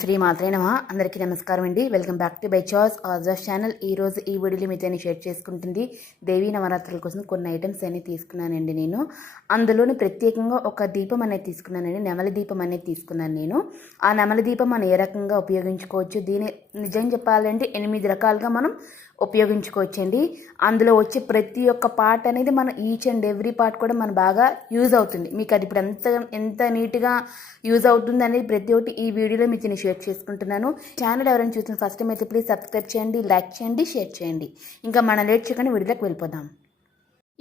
శ్రీ మాత్రే నమః. అందరికీ నమస్కారం అండి. Welcome back to by choice ఆజాస్ ఛానల్. ఈరోజు ఈ వీడియోలో మీతో షేర్ చేసుకుంటుంది దేవీ నవరాత్రుల కోసం కొన్ని ఐటమ్స్ అనేవి తీసుకున్నానండి. నేను అందులోని ప్రత్యేకంగా ఒక దీపం అనేది తీసుకున్నానండి. నెమలి దీపం అనేది తీసుకున్నాను నేను. ఆ నెమలి దీపం మనం ఏ రకంగా ఉపయోగించుకోవచ్చు, దీని నిజం చెప్పాలంటే 8 రకాలుగా మనం ఉపయోగించుకోవచ్చండి. అందులో వచ్చే ప్రతి ఒక్క పార్ట్ అనేది మన ఈచ్ అండ్ ఎవ్రీ పార్ట్ కూడా మన బాగా యూజ్ అవుతుంది. మీకు అది ఇప్పుడు ఎంత నీట్గా యూజ్ అవుతుంది అనేది ప్రతి ఒక్కటి ఈ వీడియోలో మీకు నేను షేర్ చేసుకుంటున్నాను. ఛానల్ ఎవరైనా చూసిన ఫస్ట్ టైం అయితే ప్లీజ్ సబ్స్క్రైబ్ చేయండి, లైక్ చేయండి, షేర్ చేయండి. ఇంకా మనం లేట్ చేయకుండా వీడియోలోకి వెళ్ళిపోదాం.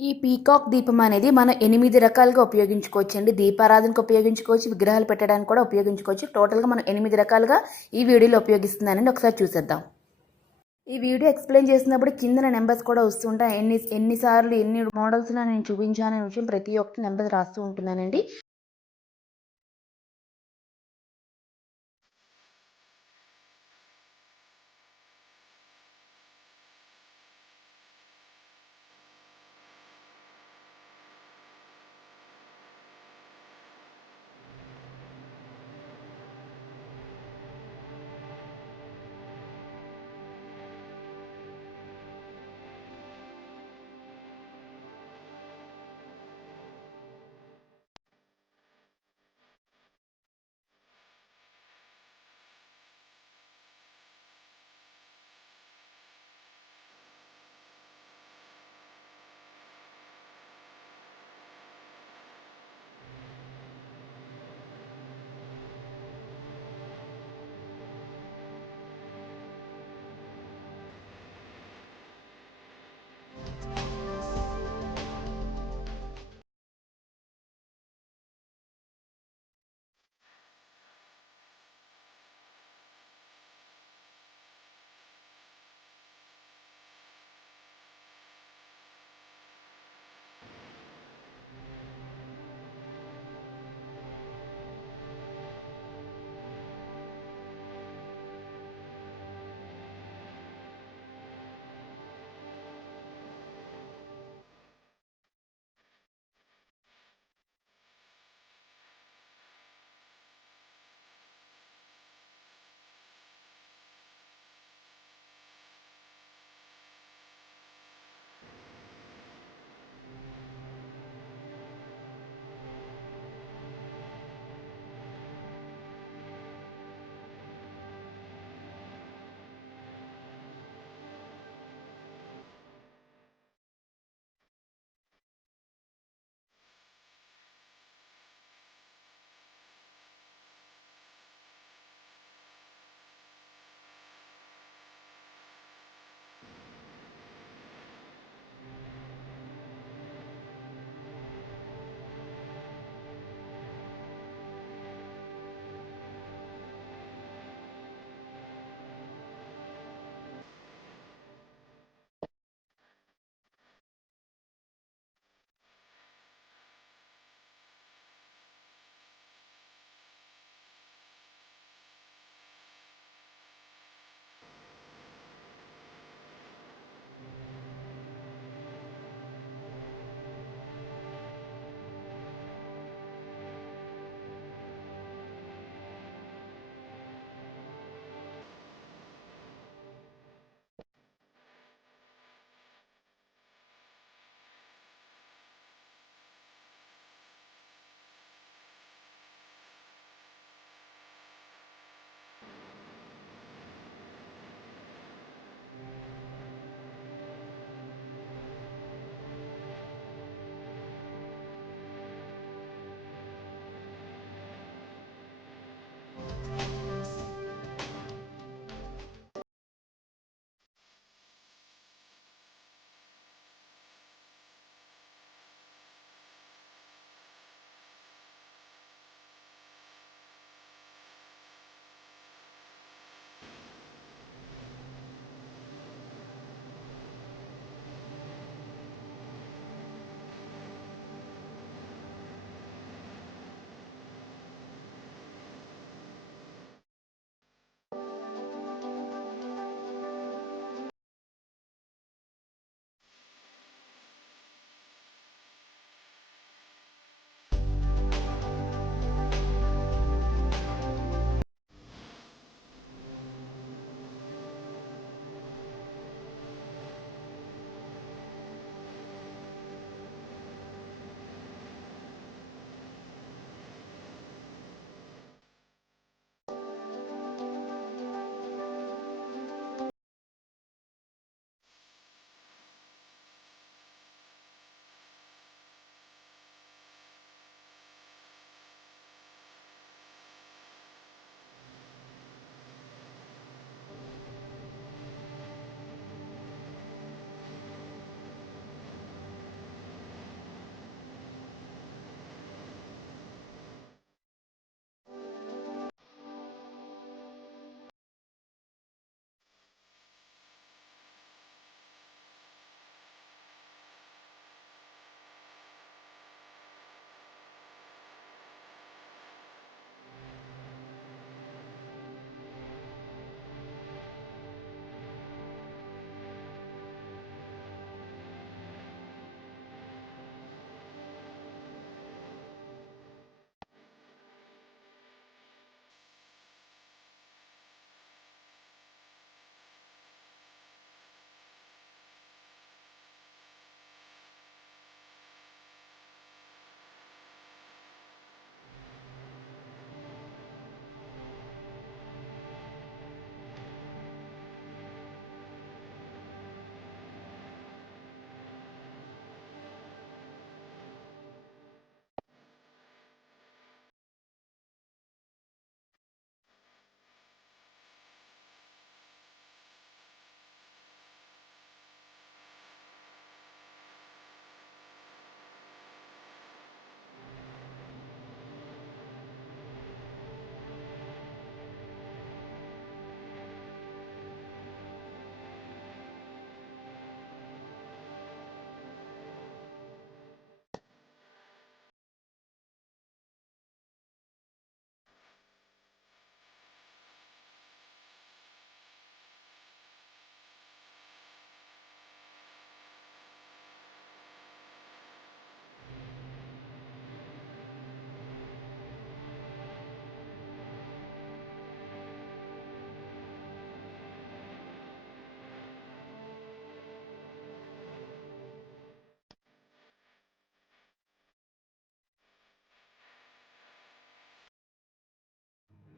ఈ పీకాక్ దీపం అనేది మనం 8 రకాలుగా ఉపయోగించుకోవచ్చు అండి. దీపారాధనకు ఉపయోగించుకోవచ్చు, విగ్రహాలు పెట్టడానికి కూడా ఉపయోగించుకోవచ్చు. టోటల్గా మనం 8 రకాలుగా ఈ వీడియోలో ఉపయోగిస్తున్నానండి. ఒకసారి చూసేద్దాం. ఈ వీడియో ఎక్స్ప్లెయిన్ చేసినప్పుడు కింద నెంబర్స్ కూడా వస్తుంటాయి. ఎన్నిసార్లు ఎన్ని మోడల్స్లో నేను చూపించాను అనే విషయం ప్రతి ఒక్కటి నెంబర్స్ రాస్తూ ఉంటున్నానండి.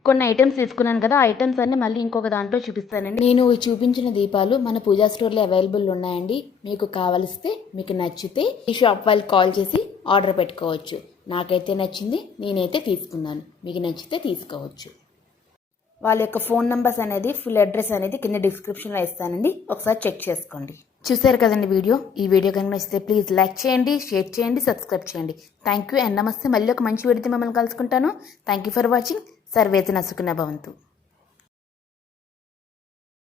కొన్ని ఐటమ్స్ తీసుకున్నాను కదా, ఆ ఐటమ్స్ అన్ని మళ్ళీ ఇంకొక దాంట్లో చూపిస్తానండి. నేను చూపించిన దీపాలు మన పూజా స్టోర్లో అవైలబుల్ ఉన్నాయండి. మీకు కావలిస్తే, మీకు నచ్చితే ఈ షాప్ వాళ్ళకి కాల్ చేసి ఆర్డర్ పెట్టుకోవచ్చు. నాకైతే నచ్చింది, నేనైతే తీసుకున్నాను. మీకు నచ్చితే తీసుకోవచ్చు. వాళ్ళ యొక్క ఫోన్ నెంబర్స్ అనేది, ఫుల్ అడ్రస్ అనేది కింద డిస్క్రిప్షన్లో ఇస్తానండి. ఒకసారి చెక్ చేసుకోండి. చూసారు కదండి వీడియో. ఈ వీడియో కనుక నచ్చితే ప్లీజ్ లైక్ చేయండి, షేర్ చేయండి, సబ్స్క్రైబ్ చేయండి. థ్యాంక్ యూ అండ్ నమస్తే. మళ్ళీ ఒక మంచి వీడియోతో మిమ్మల్ని కలుసుకుంటాను. Thank you for watching. సర్వేజన సుఖినో భవంతు.